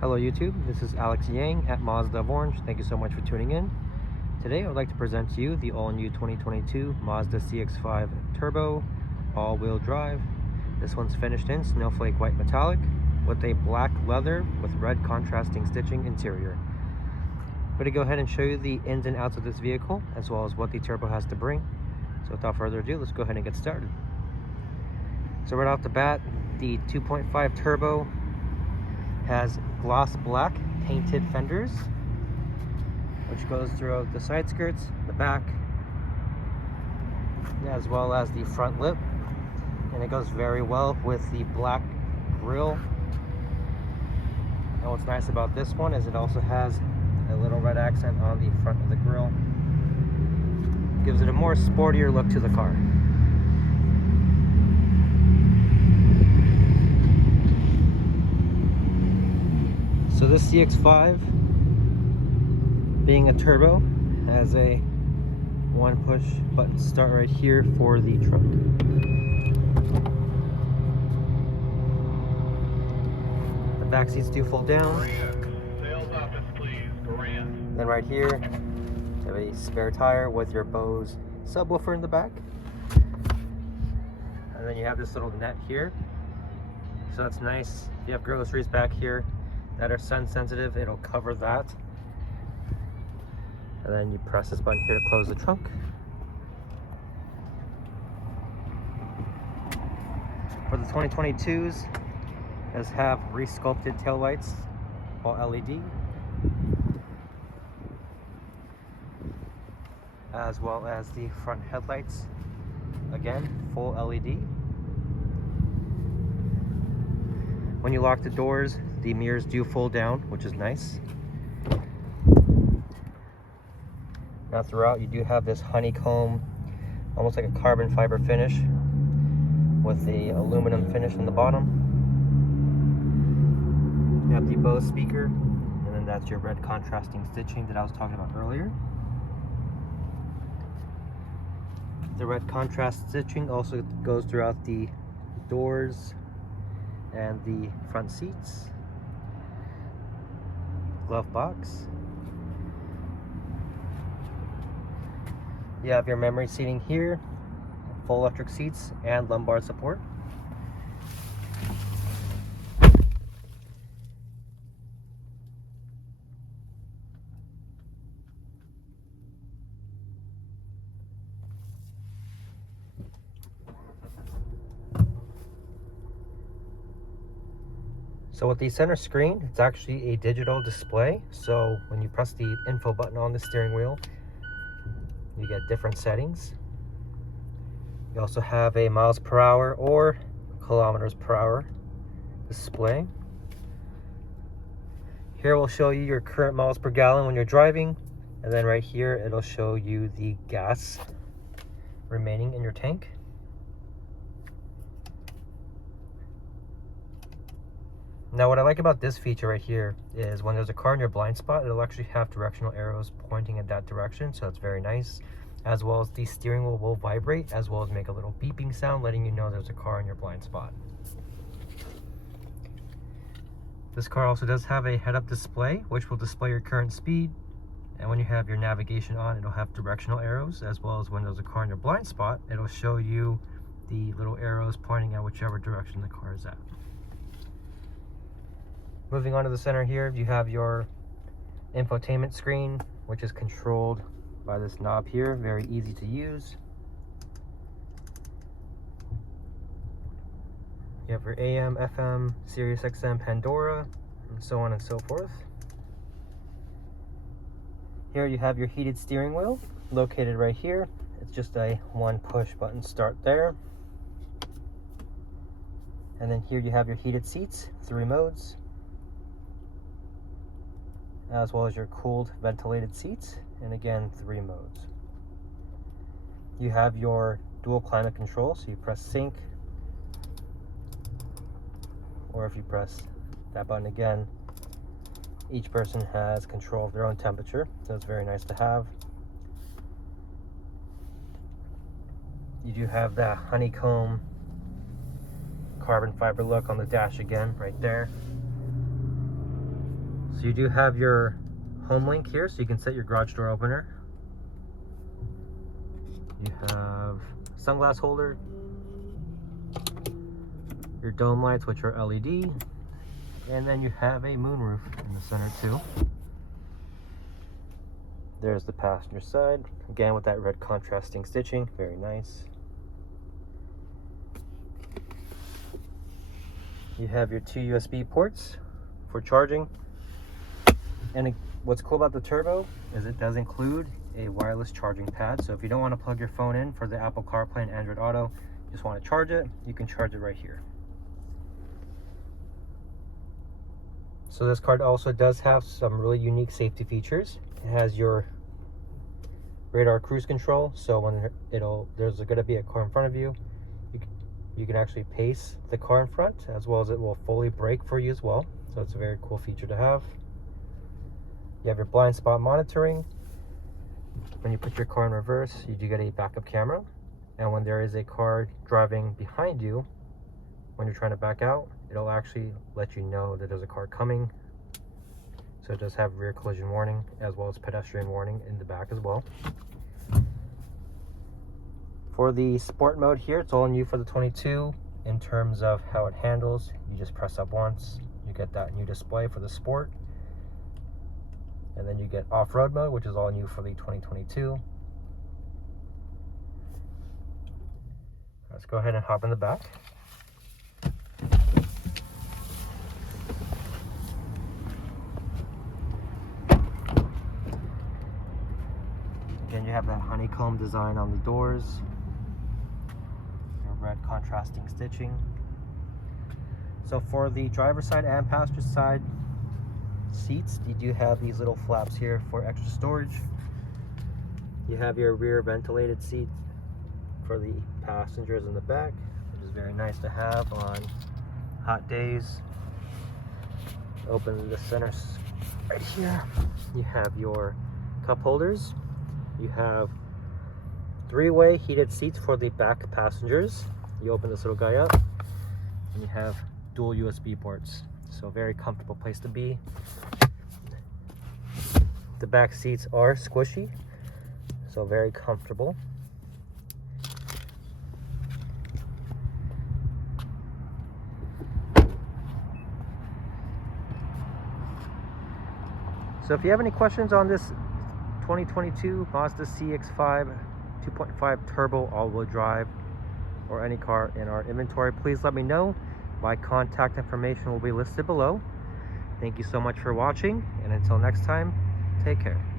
Hello YouTube, this is AYang at Mazda of Orange. Thank you so much for tuning in. Today I would like to present to you the all-new 2022 Mazda CX-5 Turbo all-wheel drive. This one's finished in snowflake white metallic with a black leather with red contrasting stitching interior. I'm going to go ahead and show you the ins and outs of this vehicle as well as what the Turbo has to bring. So without further ado, let's go ahead and get started. So right off the bat, the 2.5 Turbo has gloss black painted fenders, which goes throughout the side skirts, the back, as well as the front lip, and it goes very well with the black grille. And what's nice about this one is it also has a little red accent on the front of the grille. Gives it a more sportier look to the car. So this CX-5, being a turbo, has a one push button start right here for the trunk. The back seats do fold down. Sales office, please. Then right here, you have a spare tire with your Bose subwoofer in the back. And then you have this little net here. So that's nice. If you have groceries back here that are sun sensitive, it'll cover that. And then you press this button here to close the trunk. For the 2022s, does have re-sculpted tail lights, all LED, as well as the front headlights, again full LED. When you lock the doors, the mirrors do fold down, which is nice. Now throughout, you do have this honeycomb, almost like a carbon fiber finish with the aluminum finish on the bottom. You have the Bose speaker, and then that's your red contrasting stitching that I was talking about earlier. The red contrast stitching also goes throughout the doors and the front seats, glove box. You have your memory seating here, full electric seats, and lumbar support. So with the center screen, it's actually a digital display. So when you press the info button on the steering wheel, you get different settings. You also have a miles per hour or kilometers per hour display. Here will show you your current miles per gallon when you're driving, and then right here it'll show you the gas remaining in your tank. Now what I like about this feature right here is when there's a car in your blind spot, it'll actually have directional arrows pointing in that direction, so it's very nice. As well as the steering wheel will vibrate, as well as make a little beeping sound letting you know there's a car in your blind spot. This car also does have a head-up display, which will display your current speed, and when you have your navigation on, it'll have directional arrows, as well as when there's a car in your blind spot, it'll show you the little arrows pointing at whichever direction the car is at. Moving on to the center here, you have your infotainment screen, which is controlled by this knob here, very easy to use. You have your AM, FM, Sirius XM, Pandora, and so on and so forth. Here you have your heated steering wheel, located right here. It's just a one push button start there. And then here you have your heated seats, 3 modes, as well as your cooled ventilated seats, and again 3 modes. You have your dual climate control, so you press sync, or if you press that button again, each person has control of their own temperature, so it's very nice to have. You do have that honeycomb carbon fiber look on the dash again, right there. So you do have your home link here, so you can set your garage door opener. You have sunglass holder, your dome lights, which are LED, and then you have a moonroof in the center too. There's the passenger side, again with that red contrasting stitching, very nice. You have your 2 USB ports for charging. And what's cool about the Turbo is it does include a wireless charging pad. So if you don't want to plug your phone in for the Apple CarPlay and Android Auto, just want to charge it, you can charge it right here. So this car also does have some really unique safety features. It has your radar cruise control, so when there's going to be a car in front of you, you can actually pace the car in front, as well as it will fully brake for you as well. So it's a very cool feature to have. You have your blind spot monitoring. When you put your car in reverse, you do get a backup camera. And when there is a car driving behind you, when you're trying to back out, it'll actually let you know that there's a car coming. So it does have rear collision warning as well as pedestrian warning in the back as well. For the sport mode here, it's all new for the 22 in terms of how it handles. You just press up once, you get that new display for the sport. And then you get off-road mode, which is all new for the 2022. Let's go ahead and hop in the back. Again, you have that honeycomb design on the doors. Your red contrasting stitching. So for the driver's side and passenger side seats, you do have these little flaps here for extra storage. You have your rear ventilated seat for the passengers in the back, which is very nice to have on hot days. Open the center right here. You have your cup holders. You have 3-way heated seats for the back passengers. You open this little guy up and you have dual USB ports. So very comfortable place to be. The back seats are squishy, so very comfortable. So if you have any questions on this 2022 Mazda CX-5 2.5 turbo all-wheel drive or any car in our inventory, please let me know. My contact information will be listed below. Thank you so much for watching, and until next time, take care.